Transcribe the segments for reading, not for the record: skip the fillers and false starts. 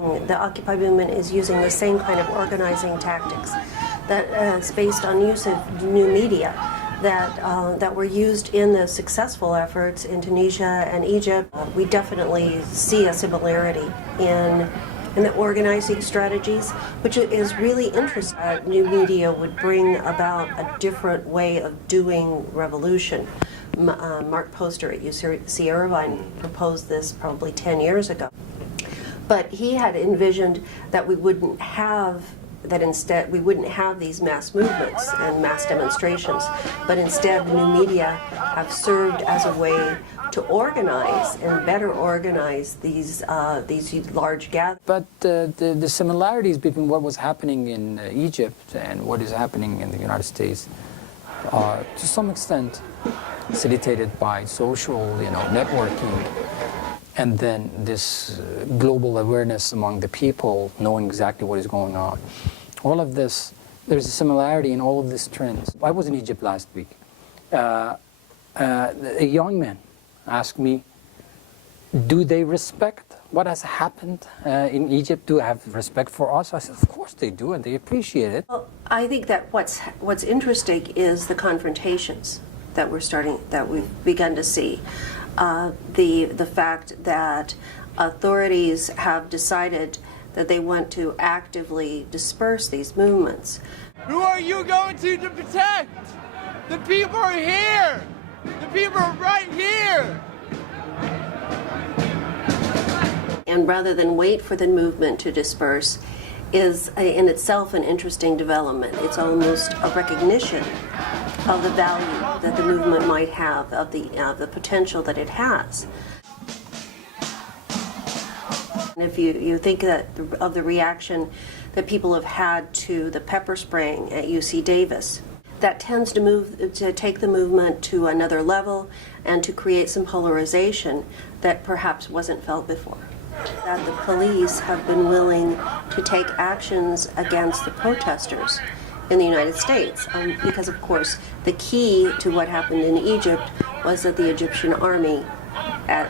The Occupy movement is using the same kind of organizing tactics that is based on use of new media that were used in the successful efforts in Tunisia and Egypt. We definitely see a similarity in the organizing strategies, which is really interesting. New media would bring about a different way of doing revolution. Mark Poster at UC Irvine proposed this probably 10 years ago. But he had envisioned that we wouldn't have instead we wouldn't have these mass movements and mass demonstrations, but instead the new media have served as a way to organize and better organize these large gatherings. But the similarities between what was happening in Egypt and what is happening in the United States are to some extent facilitated by social, networking, and then this global awareness among the people, knowing exactly what is going on. All of this, there's a similarity in all of these trends. I was in Egypt last week. A young man asked me, do they respect what has happened in Egypt? Do they have respect for us? I said, of course they do, and they appreciate it. Well, I think that what's interesting is the confrontations that we've begun to see. The fact that authorities have decided that they want to actively disperse these movements. Who are you going to protect? The people are here! The people are right here! And rather than wait for the movement to disperse is in itself an interesting development. It's almost a recognition of the value that the movement might have, of the potential that it has. If you think of the reaction that people have had to the pepper spraying at UC Davis, that tends to take the movement to another level and to create some polarization that perhaps wasn't felt before. That the police have been willing to take actions against the protesters in the United States, because of course the key to what happened in Egypt was that the Egyptian army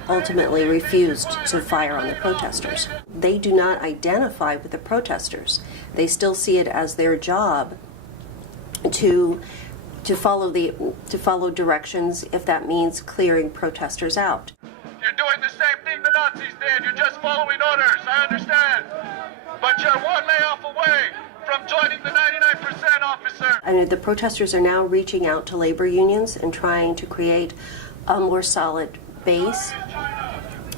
ultimately refused to fire on the protesters. They do not identify with the protesters. They still see it as their job to follow directions, if that means clearing protesters out. You're doing the same thing the Nazis did. You're just following orders. I understand. But you're one layoff away from joining the 99% officer. And the protesters are now reaching out to labor unions and trying to create a more solid base.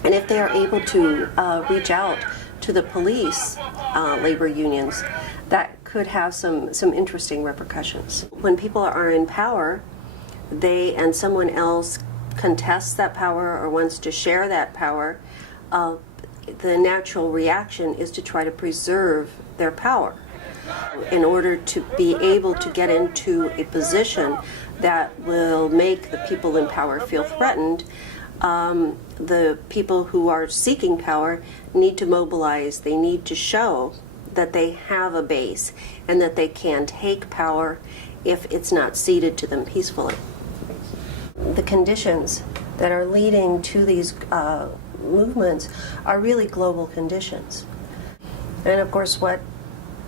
And if they are able to reach out to the police labor unions, that could have some interesting repercussions. When people are in power, they and someone else contests that power or wants to share that power, the natural reaction is to try to preserve their power in order to be able to get into a position that will make the people in power feel threatened. The people who are seeking power need to mobilize. They need to show that they have a base and that they can take power if it's not ceded to them peacefully. The conditions that are leading to these movements are really global conditions. And of course what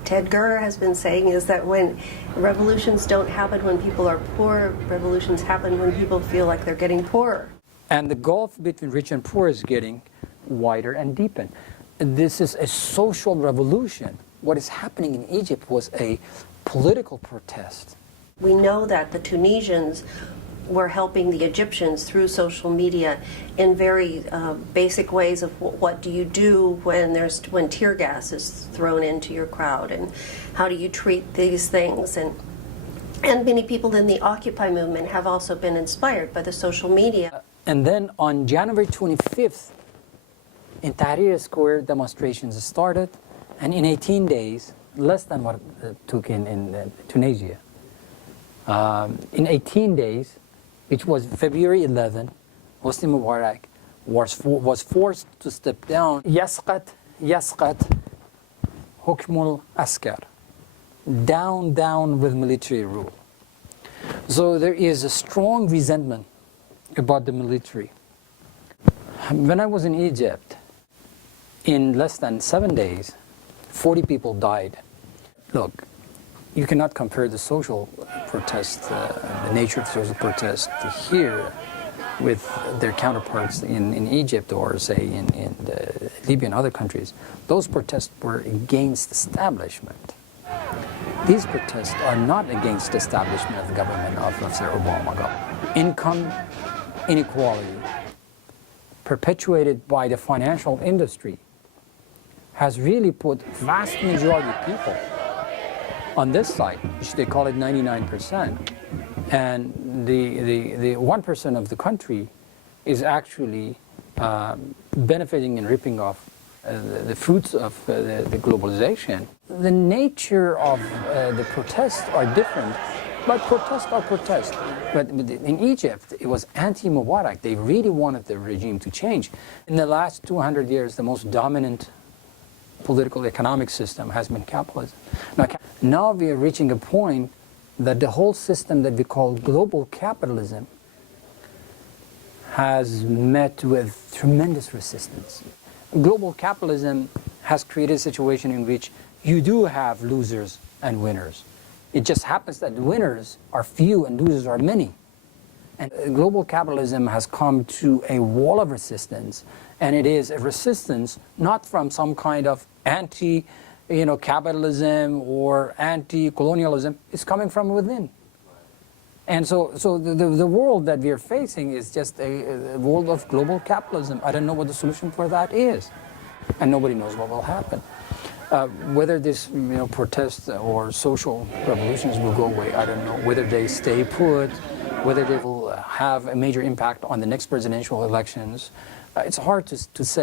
Ted Gurr has been saying is that when revolutions don't happen when people are poor, revolutions happen when people feel like they're getting poorer. And the gulf between rich and poor is getting wider and deepened. This is a social revolution. What is happening in Egypt was a political protest. We know that the Tunisians were helping the Egyptians through social media in very basic ways of what do you do when tear gas is thrown into your crowd, and how do you treat these things, and many people in the Occupy movement have also been inspired by the social media. And then on January 25th, in Tahrir Square, demonstrations started, and in 18 days, less than what it took in Tunisia, in 18 days, which was February 11, Hosni Mubarak was forced to step down. Yasqat hukmul askar. Down with military rule. So there is a strong resentment about the military. When I was in Egypt, In less than 7 days, 40 people died. Look, you cannot compare the social protest, the nature of social protest here with their counterparts in Egypt or, say, in Libya and other countries. Those protests were against establishment. These protests are not against the establishment of the government of Sir Obama. Income inequality perpetuated by the financial industry has really put vast majority of people on this side, which they call it 99%, and the 1% of the country is actually benefiting and ripping off the fruits of the globalization. The nature of the protests are different, but protests are protests. But in Egypt, it was anti-Mubarak. They really wanted the regime to change. In the last 200 years, the most dominant political economic system has been capitalism. Now we are reaching a point that the whole system that we call global capitalism has met with tremendous resistance. Global capitalism has created a situation in which you do have losers and winners. It just happens that the winners are few and losers are many. And global capitalism has come to a wall of resistance, and it is a resistance not from some kind of anti-capitalism or anti-colonialism. It's coming from within. And so the world that we are facing is just a world of global capitalism. I don't know what the solution for that is, and nobody knows what will happen. Whether this protests or social revolutions will go away, I don't know. Whether they stay put, whether they will have a major impact on the next presidential elections, it's hard to say.